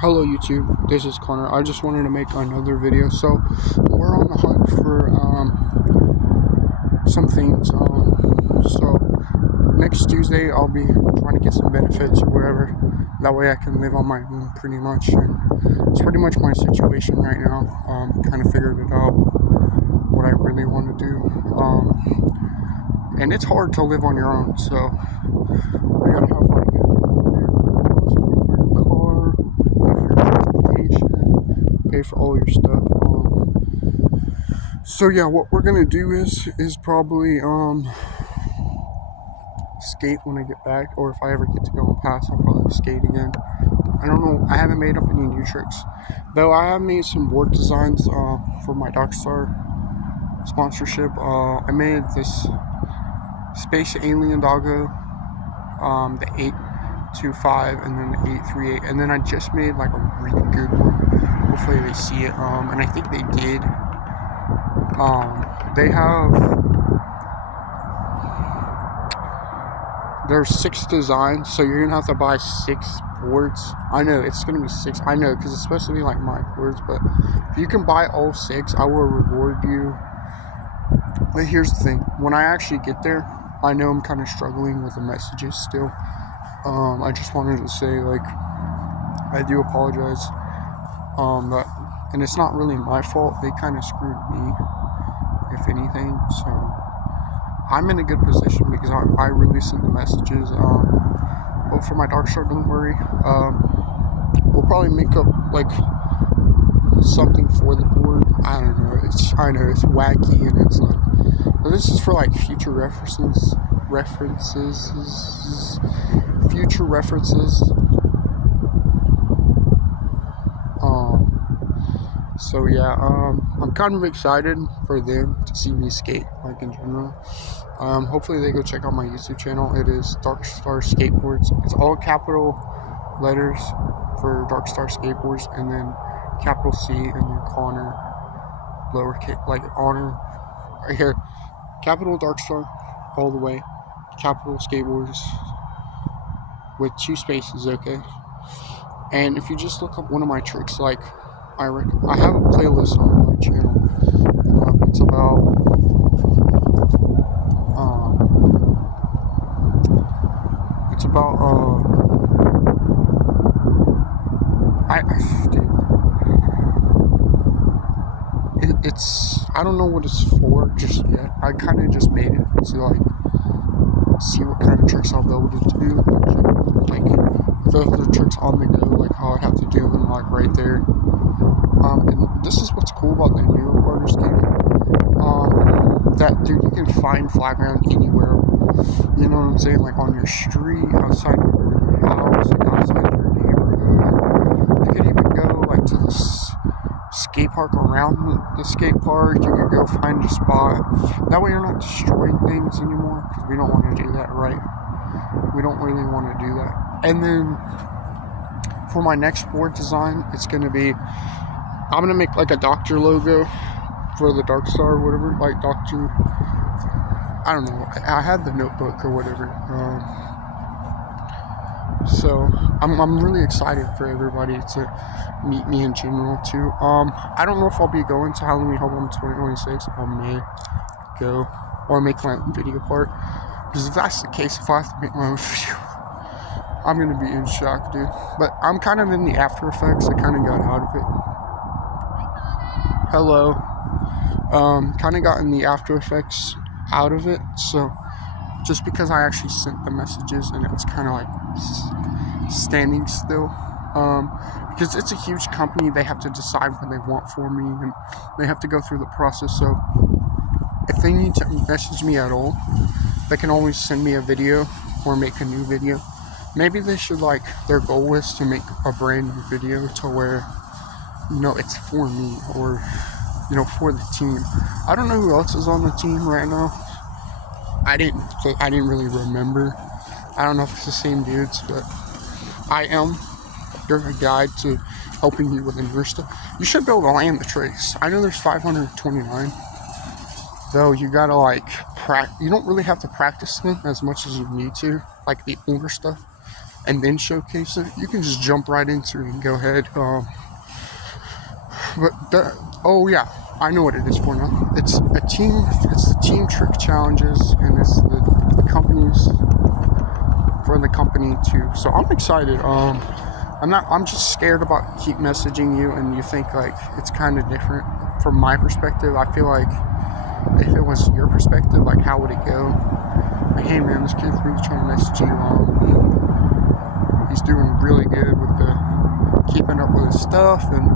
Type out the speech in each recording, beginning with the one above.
Hello YouTube, this is Connor. I just wanted to make another video. So we're on the hunt for some things. So next Tuesday I'll be trying to get some benefits or whatever. That way I can live on my own pretty much. And it's pretty much my situation right now. Kind of figured it out what I really want to do. And it's hard to live on your own. So you gotta have like pay for all your stuff. So yeah, what we're gonna do is probably skate when I get back, or if I ever get to go and pass, I'll probably skate again. I don't know. I haven't made up any new tricks, though. I have made some board designs for my Darkstar sponsorship. I made this Space Alien Doggo, the 825, and then the 838, and then I just made like a really good one. Hopefully they see it, and I think they did. They have, there's 6 designs, so you're gonna have to buy 6 boards. I know it's gonna be 6. I know, because it's supposed to be like my boards, but if you can buy all 6, I will reward you. But here's the thing: when I actually get there, I know I'm kind of struggling with the messages still. I just wanted to say, like, I do apologize. And it's not really my fault. They kind of screwed me, if anything. So I'm in a good position because I really sent the messages. But for my Darkstar, don't worry. We'll probably make up like something for the board. I don't know. I know it's wacky and it's like, but this is for like future references. Future references. So yeah, I'm kind of excited for them to see me skate, like in general. Hopefully they go check out my YouTube channel. It is Darkstar Skateboards. It's all capital letters for Darkstar Skateboards, and then capital C, and then Connor, lowercase, like honor, right here. Capital Darkstar, all the way. Capital Skateboards with 2 spaces, okay? And if you just look up one of my tricks, like I have a playlist on my channel. It's about I don't know what it's for just yet. I kind of just made it to like see what kind of tricks I'll be able to do. Like if there's other tricks on the go, like how I have to do them like right there. And this is what's cool about the new water skating. That dude, you can find flat ground anywhere. You know what I'm saying? Like on your street, outside your house, like outside your neighborhood. You could even go like to the skate park around the skate park. You could go find a spot. That way you're not destroying things anymore, because we don't want to do that, right? We don't really want to do that. And then for my next board design, it's going to be, I'm going to make like a doctor logo for the Darkstar or whatever, like Doctor, I don't know, I had the notebook or whatever. So I'm really excited for everybody to meet me in general too. I don't know if I'll be going to Halloween Home 2026. I may go or make my own video part, because if that's the case, if I have to make my own video, I'm gonna be in shock, dude. But I'm kind of in the After Effects. I kind of got out of it. Hello. Kind of got in the After Effects out of it. So just because I actually sent the messages and it's kind of like standing still. Because it's a huge company, they have to decide what they want for me, and they have to go through the process. So if they need to message me at all, they can always send me a video or make a new video. Maybe they should, like, their goal is to make a brand new video to where, you know, it's for me, or, you know, for the team. I don't know who else is on the team right now. I didn't really remember. I don't know if it's the same dudes, but I am your guide to helping you with your stuff. You should be able to land the tricks. I know there's 529, though. You gotta like you don't really have to practice them as much as you need to, like the older stuff. and then showcase it. You can just jump right into it and go ahead. Oh yeah, I know what it is for now. It's the team trick challenges, and it's the companies for the company too. So I'm excited. I'm just scared about keep messaging you, and you think like it's kind of different from my perspective. I feel like if it was your perspective, like how would it go? Like, hey man, this kid's really trying to message you. He's doing really good with the keeping up with his stuff and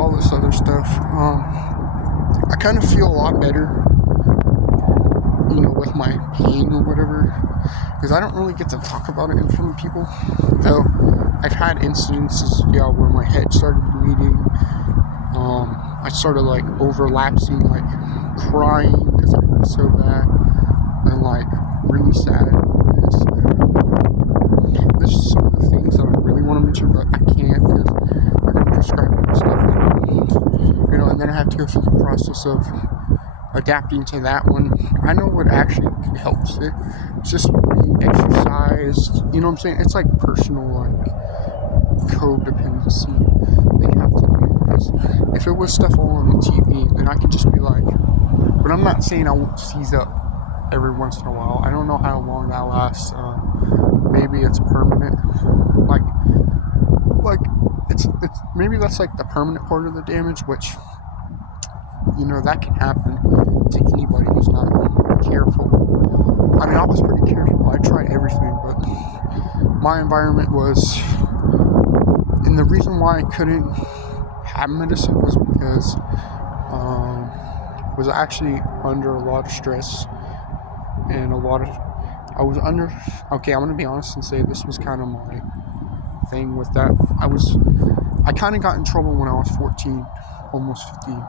all this other stuff. I kind of feel a lot better, with my pain or whatever, because I don't really get to talk about it in front of people. Though I've had incidences, where my head started bleeding. I started like overlapsing, like crying because it hurt so bad, and like really sad. This is some of the things that I really want to mention, but I can't because they're going to prescribe me stuff. And then I have to go through the process of adapting to that one. I know what actually helps it. It's just being exercised. You know what I'm saying? It's like personal, like codependency they have to do. Because if it was stuff all on the TV, then I could just be like, but I'm not saying I won't seize up every once in a while. I don't know how long that lasts. Maybe it's permanent. Like it's maybe that's like the permanent part of the damage, which that can happen to anybody who's not careful. I mean, I was pretty careful. I tried everything, but my environment was, and the reason why I couldn't have medicine was because I was actually under a lot of stress and I was under. Okay, I'm gonna be honest and say this was kind of my thing with that. I kind of got in trouble when I was 14, almost 15.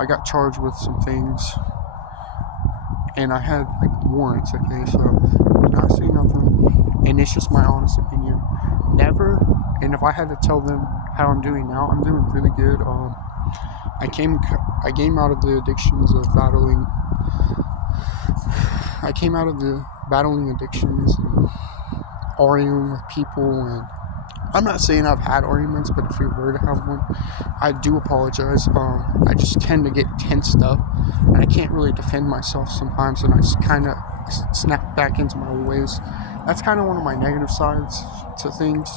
I got charged with some things, and I had like warrants. Okay, so I'm not saying nothing, and it's just my honest opinion. Never, and if I had to tell them how I'm doing now, I'm doing really good. I came out of the addictions of battling. I came out of the battling addictions and arguing with people, and I'm not saying I've had arguments, but if we were to have one, I do apologize. I just tend to get tensed up, and I can't really defend myself sometimes, and I just kind of snap back into my old ways. That's kind of one of my negative sides to things,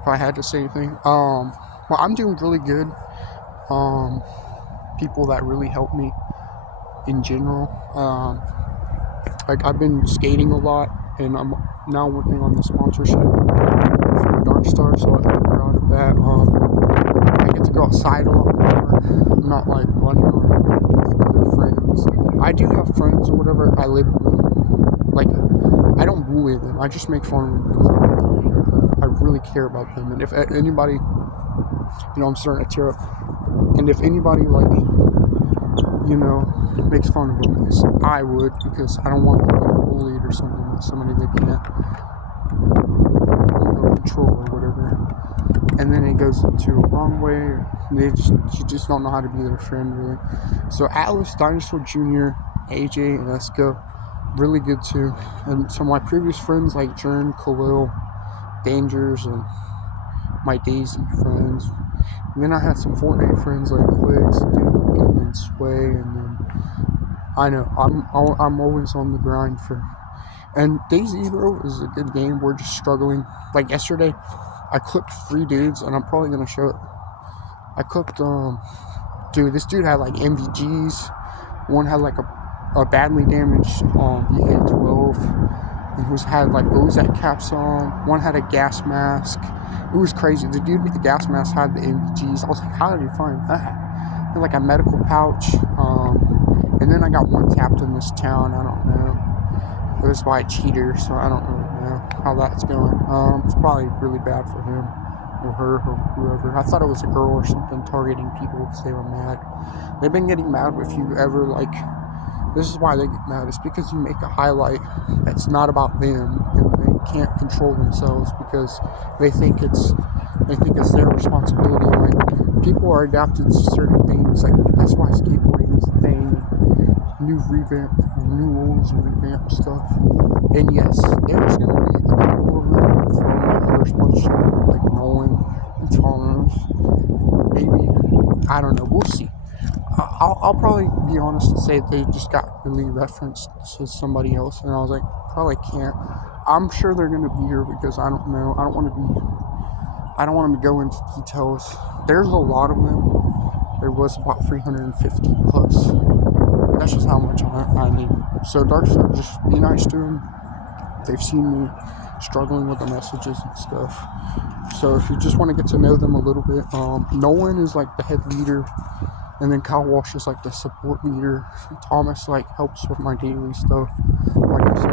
if I had to say anything. Well, I'm doing really good. People that really help me in general. Like I've been skating a lot, and I'm now working on the sponsorship for Darkstar, so I'm proud of that. I get to go outside a lot more. I'm not like running around with other friends. I do have friends or whatever. I live with them. Like I don't bully them. I just make fun of them because I really care about them. And if anybody, I'm starting to tear up. And if anybody makes fun of them, I would, because I don't want them to get bullied or something by somebody they can't control or whatever. And then it goes into a wrong way. You just don't know how to be their friend, really. So Atlas, Dinosaur Jr., AJ, and Esco, really good too. And so my previous friends like Jern, Khalil, Dangers, and my Daisy friends. And then I had some Fortnite friends like Clicks, Duke, and then Sway, and then I know I'm always on the grind for. And Daisy Hero is a good game. We're just struggling. Like yesterday, I clipped 3 dudes, and I'm probably gonna show it. I clipped this dude had like MVGs. One had like a badly damaged BK-12, and who's had like Ozak caps on. One had a gas mask. It was crazy. The dude with the gas mask had the MVGs. I was like, how did you find that? He had like a medical pouch. And then I got one tapped in this town. I don't know. It was by a cheater, so I don't really know how that's going. It's probably really bad for him or her or whoever. I thought it was a girl or something targeting people because they were mad. They've been getting mad if you ever this is why they get mad. It's because you make a highlight that's not about them, and they can't control themselves because they think it's their responsibility. Like people are adapted to certain things. Like that's why skateboarding is a thing. renewals and revamped stuff. And yes, there's gonna be a couple of them from my first bunch, like Nolan and Thomas. Maybe, I don't know. We'll see. I'll probably be honest and say they just got really referenced to somebody else, and I was like, probably can't. I'm sure they're gonna be here because I don't know. I don't want to go into details. There's a lot of them. There was about 350 plus. That's just how much I need. So Darkstar, just be nice to them. They've seen me struggling with the messages and stuff. So if you just want to get to know them a little bit, Nolan is like the head leader, and then Kyle Walsh is like the support leader. Thomas like helps with my daily stuff. Like I said,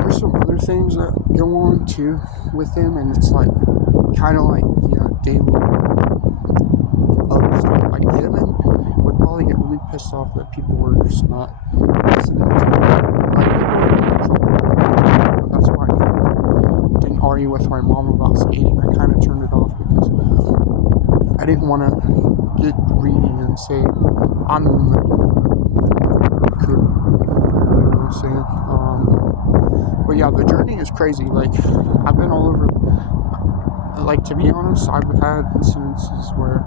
there's some other things that go on too with him, and it's like kind of like daily other stuff. Like Evan would probably get really pissed off that people were just not listening to him. Like that's why I didn't argue with my mom about skating. I kind of turned it off because I didn't want to get greedy and say I'm the one that could. You know what I'm saying? But yeah, the journey is crazy. Like I've been all over. Like to be honest, I've had incidences where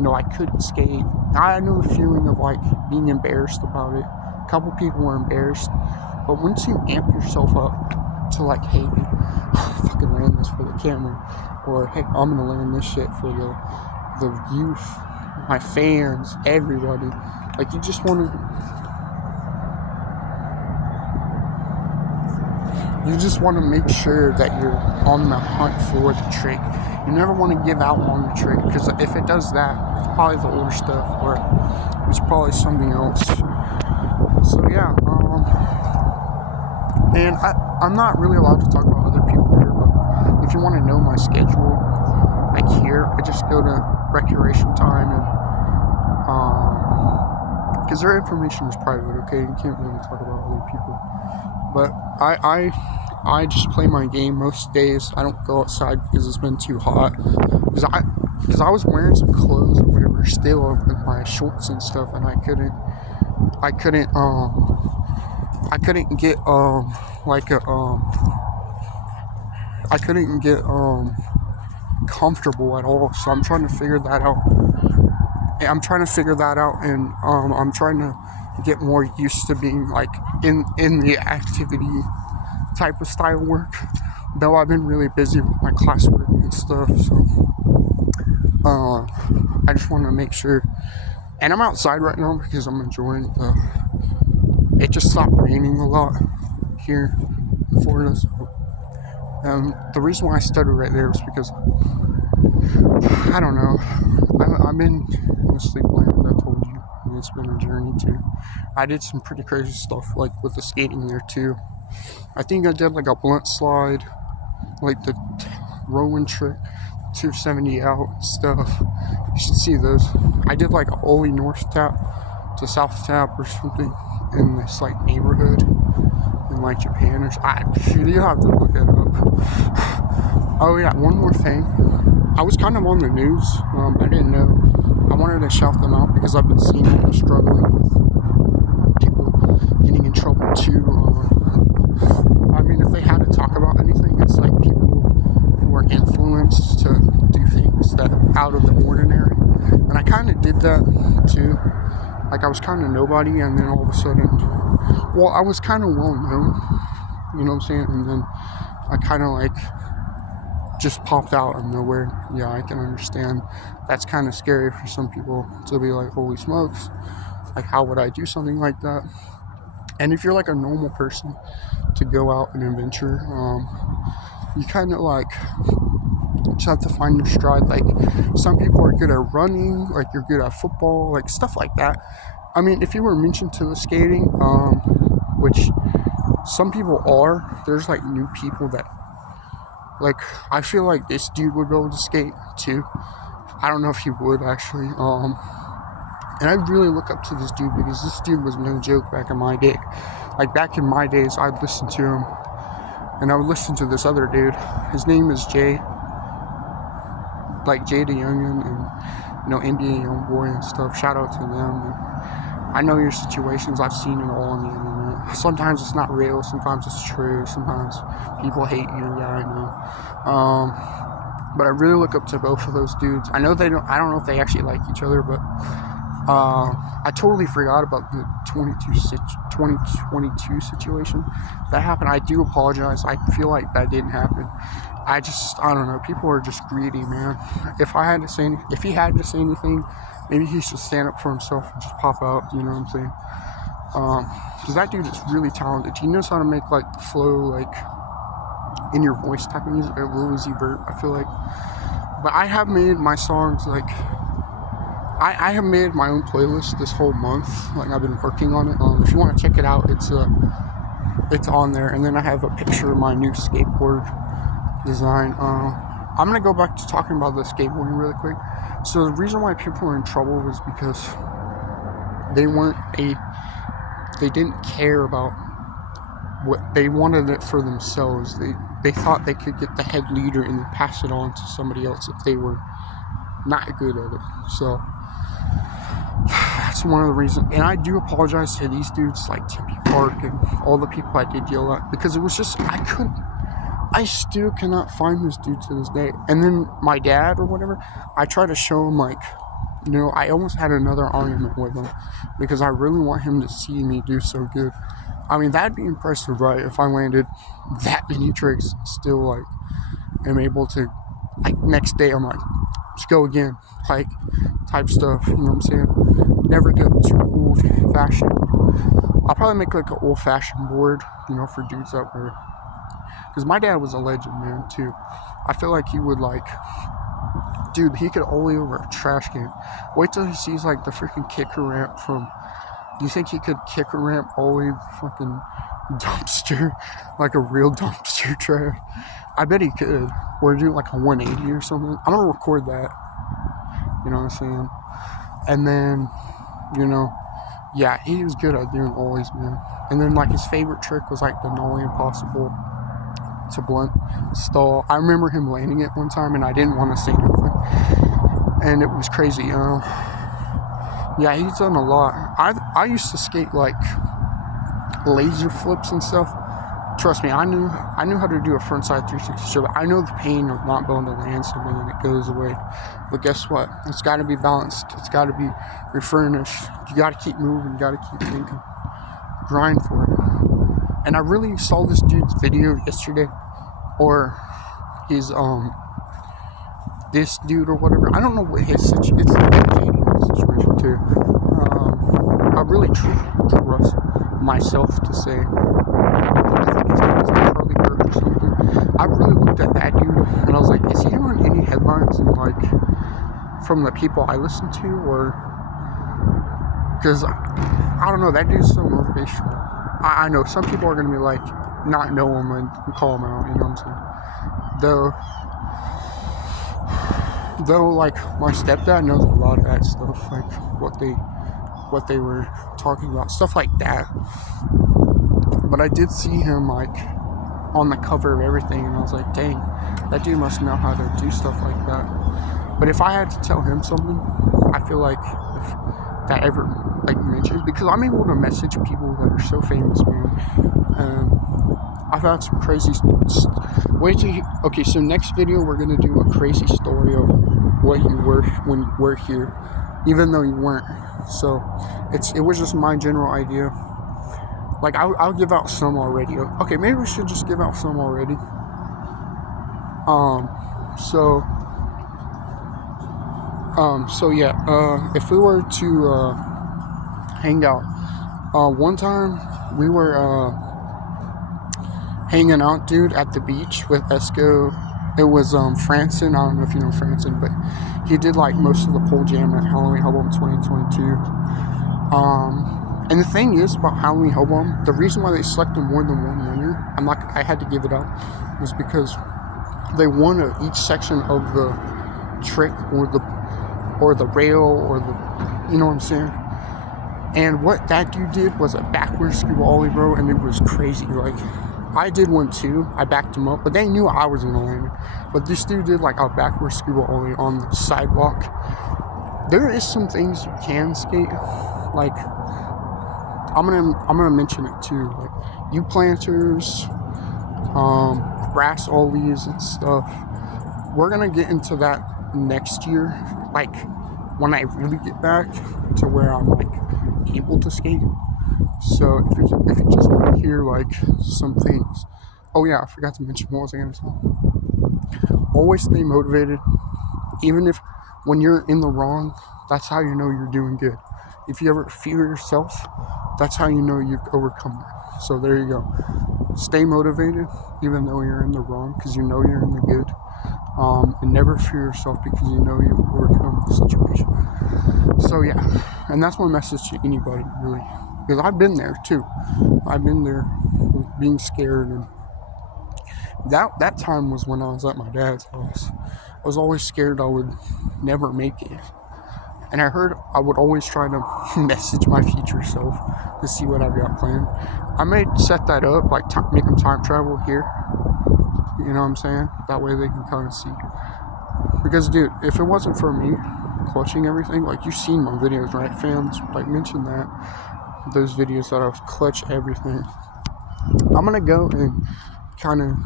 I couldn't skate. I know the feeling of like being embarrassed about it. A couple people were embarrassed, but once you amp yourself up to like, hey, I fucking land this for the camera, or hey, I'm gonna land this shit for the youth, my fans, everybody. Like you just want to make sure that you're on the hunt for the trick. You never want to give out on the trick, because if it does that, it's probably the older stuff, or it's probably something else. So yeah, and I'm not really allowed to talk about other people here, but if you want to know my schedule, like here, I just go to recreation time, and because their information is private, okay? You can't really talk about other people. But I just play my game most days. I don't go outside because it's been too hot. Because I was wearing some clothes or whatever still with my shorts and stuff, and I couldn't get comfortable at all. So I'm trying to figure that out. And I'm trying to get more used to being like in the activity type of style work, though I've been really busy with my classwork and stuff, so I just want to make sure. And I'm outside right now because I'm enjoying it just stopped raining a lot here in Florida, so the reason why I stutter right there is because I don't know, I've been in a sleep land, I told you, and it's been a journey too. I did some pretty crazy stuff like with the skating there too. I think I did like a blunt slide, like the Rowan trick, 270 out stuff. You should see those. I did like a ollie north tap to south tap or something in this like neighborhood in like Japan or something. You have to look it up. Oh yeah, one more thing. I was kind of on the news. I didn't know. I wanted to shout them out because I've been seeing them struggling with people getting in trouble too. I mean, if they had to talk about anything, it's like people who are influenced to do things that are out of the ordinary. And I kind of did that too. Like I was kind of nobody, and then all of a sudden, I was kind of well known, you know what I'm saying? And then I kind of like just popped out of nowhere. Yeah, I can understand. That's kind of scary for some people to be like, holy smokes, like how would I do something like that? And if you're like a normal person to go out and adventure, you kind of like just have to find your stride. Like some people are good at running, like you're good at football, like stuff like that. I mean, if you were mentioned to the skating, which some people are, there's like new people that, like, I feel like this dude would be able to skate too. I don't know if he would actually. And I really look up to this dude because this dude was no joke back in my day. Like back in my days, I'd listen to him, and I would listen to this other dude. His name is Jay, like Jay the Youngin, and NBA Youngboy and stuff. Shout out to them. And I know your situations. I've seen it all on the internet. Sometimes it's not real. Sometimes it's true. Sometimes people hate you. Yeah, I know. But I really look up to both of those dudes. I know they don't. I don't know if they actually like each other, but I totally forgot about the 2022 situation that happened. I do apologize. I feel like that didn't happen. I don't know. People are just greedy, man. If he had to say anything, maybe he should stand up for himself and just pop out. You know what I'm saying? Because that dude is really talented. He knows how to make like the flow, like in your voice type of music, like Lil Uzi Vert, I feel like. But I have made my songs like. I have made my own playlist this whole month. Like I've been working on it. If you want to check it out, it's on there. And then I have a picture of my new skateboard design. I'm gonna go back to talking about the skateboarding really quick. So the reason why people were in trouble was because they didn't care about what they wanted it for themselves. They thought they could get the head leader and then pass it on to somebody else if they were not good at it. So that's one of the reasons. And I do apologize to these dudes like Timmy Park and all the people I did yell at, because it was just I still cannot find this dude to this day. And then my dad or whatever, I try to show him like, I almost had another argument with him because I really want him to see me do so good. I mean, that'd be impressive, right? If I landed that many tricks, still like am able to, like next day I'm like, let's go again, like type stuff, you know what I'm saying? Never get too old fashioned. I'll probably make like an old fashioned board, for dudes that were, because my dad was a legend, man, too. I feel like he would like, dude, he could ollie over a trash can. Wait till he sees like the freaking kicker ramp from, do you think he could kicker ramp all the way the fucking dumpster, like a real dumpster trash? I bet he could. Or do like a 180 or something. I'm gonna record that. You know what I'm saying? And then, yeah, he was good at doing ollies, man. And then like his favorite trick was like the Nolan impossible to blunt stall. I remember him landing it one time and I didn't want to say nothing. And it was crazy, Yeah, he's done a lot. I used to skate like laser flips and stuff. Trust me, I knew how to do a frontside 360 strip. I know the pain of not being able to land something and it goes away. But guess what? It's got to be balanced. It's got to be refurnished. You got to keep moving. You got to keep thinking. Grind for it. And I really saw this dude's video yesterday, or his this dude or whatever. I don't know what his situation. It's a situation too. I really trust myself to say. I really looked at that dude and I was like, is he on any headlines and like from the people I listen to, or because I don't know, that dude's so motivational. I know some people are gonna be like not know him and call him out, you know what I'm saying? Though like my stepdad knows a lot of that stuff, like what they were talking about, stuff like that. But I did see him like on the cover of everything and I was like, dang, that dude must know how to do stuff like that. But if I had to tell him something, I feel like if that ever like mentioned, because I'm able to message people that are so famous, man. I've had some crazy okay, so next video we're gonna do a crazy story of what you were when you were here, even though you weren't. So it was just my general idea. Like, I'll give out some already. Okay, maybe we should just give out some already. So yeah, if we were to hang out, one time we were hanging out, dude, at the beach with Esco. It was Franson. I don't know if you know Franson, but he did like most of the pole jam at Halloween Hobo 2022. And the thing is about Halloween Hobo, the reason why they selected more than one winner, I had to give it up, was because they won each section of the trick or the rail or the, you know what I'm saying? And what that dude did was a backward scuba ollie, bro, and it was crazy. Like, I did one too. I backed him up, but they knew I was gonna land it. But this dude did like a backward scuba ollie on the sidewalk. there is some things you can skate. Like, I'm gonna mention it too. Like, U-planters, grass ollies and stuff. We're gonna get into that next year. Like, when I really get back to where I'm like able to skate. So if you just want to hear like some things. Oh yeah, I forgot to mention, what was I gonna say? Always stay motivated. Even if when you're in the wrong, that's how you know you're doing good. If you ever fear yourself, that's how you know you've overcome it. So there you go. Stay motivated even though you're in the wrong, because you know you're in the good. And never fear yourself, because you know you'll overcome the situation. So yeah, and that's my message to anybody, really, because I've been there too. I've been there with being scared, and that time was when I was at my dad's house. I was always scared I would never make it, and I heard I would always try to message my future self to see what I've got planned. I may set that up, like make them time travel here. You know what I'm saying? That way they can kind of see. Because, dude, if it wasn't for me clutching everything, like, you've seen my videos, right, fans? Like, mention that. Those videos that I've clutched everything. I'm gonna go and kind of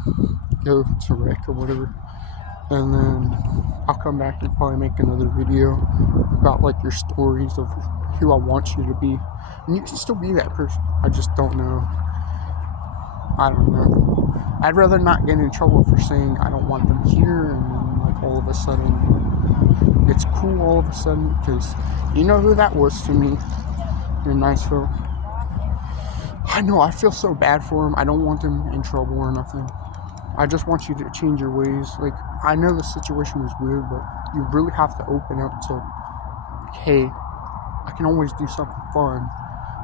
go to rec or whatever. And then I'll come back and probably make another video about, like, your stories of who I want you to be. And you can still be that person. I just don't know. I don't know. I'd rather not get in trouble for saying I don't want them here, and then like all of a sudden it's cool all of a sudden, because you know who that was to me in Niceville. I know, I feel so bad for them. I don't want them in trouble or nothing. I just want you to change your ways. Like, I know the situation was weird, but you really have to open up to, like, hey, I can always do something fun,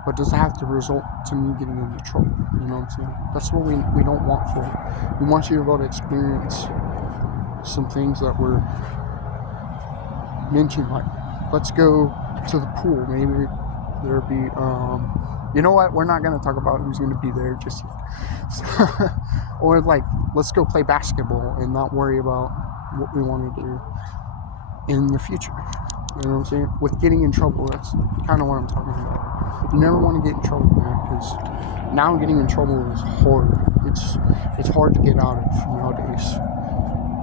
but does it have to result to me getting into trouble? You know what I'm saying? That's what we don't want for it. We want you to be able to experience some things that were mentioned, like, let's go to the pool. Maybe there'll be, you know what? We're not going to talk about who's going to be there just yet. Or, like, let's go play basketball and not worry about what we want to do in the future. You know what I'm saying? With getting in trouble, that's kind of what I'm talking about. You never want to get in trouble, man, because now getting in trouble is hard. It's hard to get out of nowadays.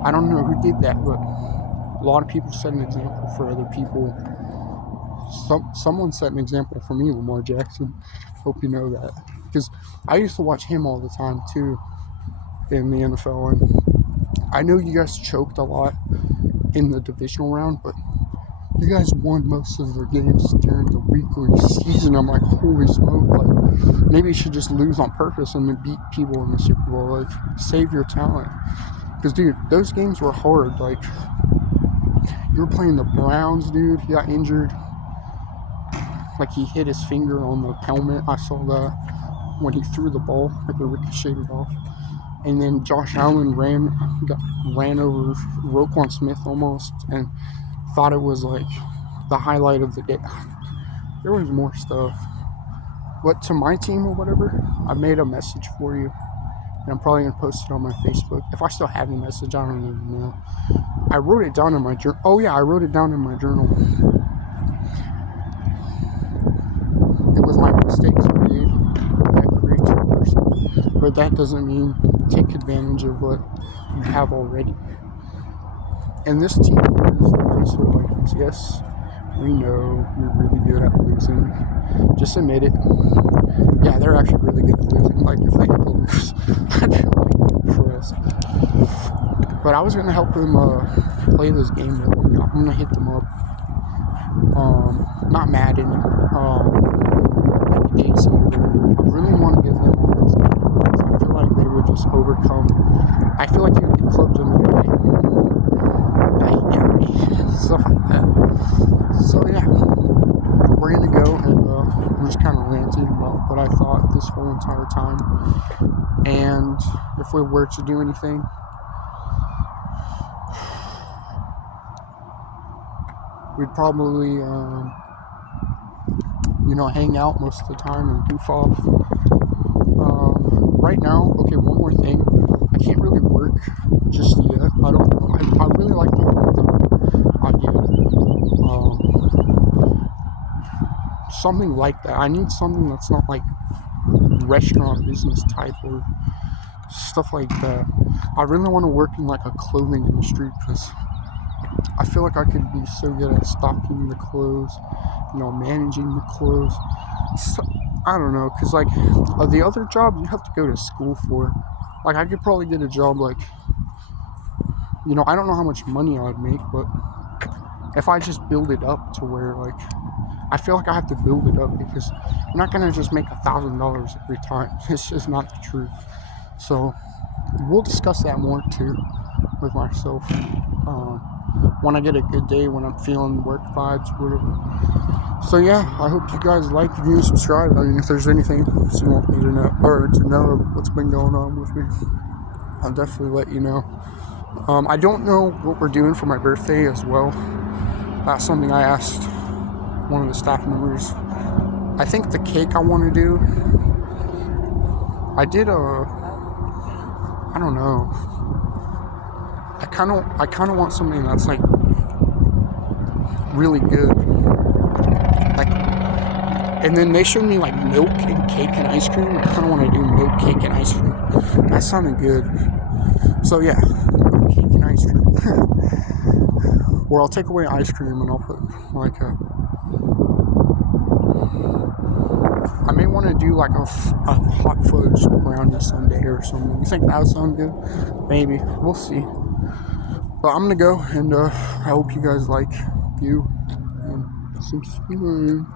I don't know who did that, but a lot of people set an example for other people. Someone set an example for me, Lamar Jackson. Hope you know that, because I used to watch him all the time too in the NFL, and I know you guys choked a lot in the divisional round, but you guys won most of their games during the weekly season. I'm like, holy smoke, like, maybe you should just lose on purpose and then beat people in the Super Bowl. Like, save your talent. Because, dude, those games were hard. Like, you were playing the Browns, dude. He got injured. Like, he hit his finger on the helmet. I saw that when he threw the ball. Like, it ricocheted off. And then Josh Allen ran over Roquan Smith almost, and thought it was like the highlight of the day. There was more stuff. But to my team or whatever, I made a message for you, and I'm probably gonna post it on my Facebook. If I still have the message, I don't even know. I wrote it down in my journal. Oh yeah, I wrote it down in my journal. It was like mistakes you made that creates a person, but that doesn't mean take advantage of what you have already. And this team is the Minnesota Vikings. Yes, we know you're really good at losing. Just admit it. Yeah, they're actually really good at losing. Like, if they had to lose, I'd be like impressed. But I was gonna help them play this game. I'm gonna hit them up. Not Madden. Daisy. I really want to give them all this game. I feel like they would just overcome. I feel like you get clubs in the way. Stuff like that. So yeah, we're gonna go, and we're just kind of ranting about what I thought this whole entire time. And if we were to do anything, we'd probably hang out most of the time and goof off. Right now, okay, one more thing. I can't really work just yet. I really like the ones I get. something like that. I need something that's not like restaurant business type or stuff like that. I really want to work in like a clothing industry because I feel like I could be so good at stocking the clothes, managing the clothes. So, I don't know, because like the other job you have to go to school for. Like I could probably get a job like, I don't know how much money I'd make, but if I just build it up to where like I feel like I have to build it up because I'm not gonna just make $1,000 every time. It's just not the truth. So we'll discuss that more too with myself when I get a good day, when I'm feeling work vibes or whatever. So yeah, I hope you guys like, review, and subscribe. I mean, if there's anything you want me to know or to know what's been going on with me, I'll definitely let you know. I don't know what we're doing for my birthday as well. That's something I asked one of the staff members. I think the cake I want to do, I don't know. I kind of want something that's like really good. Like, and then they showed me like milk and cake and ice cream. I kind of want to do milk, cake, and ice cream. That sounded good. So yeah, milk, cake, and ice cream. Or I'll take away ice cream and I'll put like I may want to do like a hot fudge brownie sundae or something. You think that would sound good? Maybe. We'll see. But I'm gonna go, and I hope you guys like, and subscribe.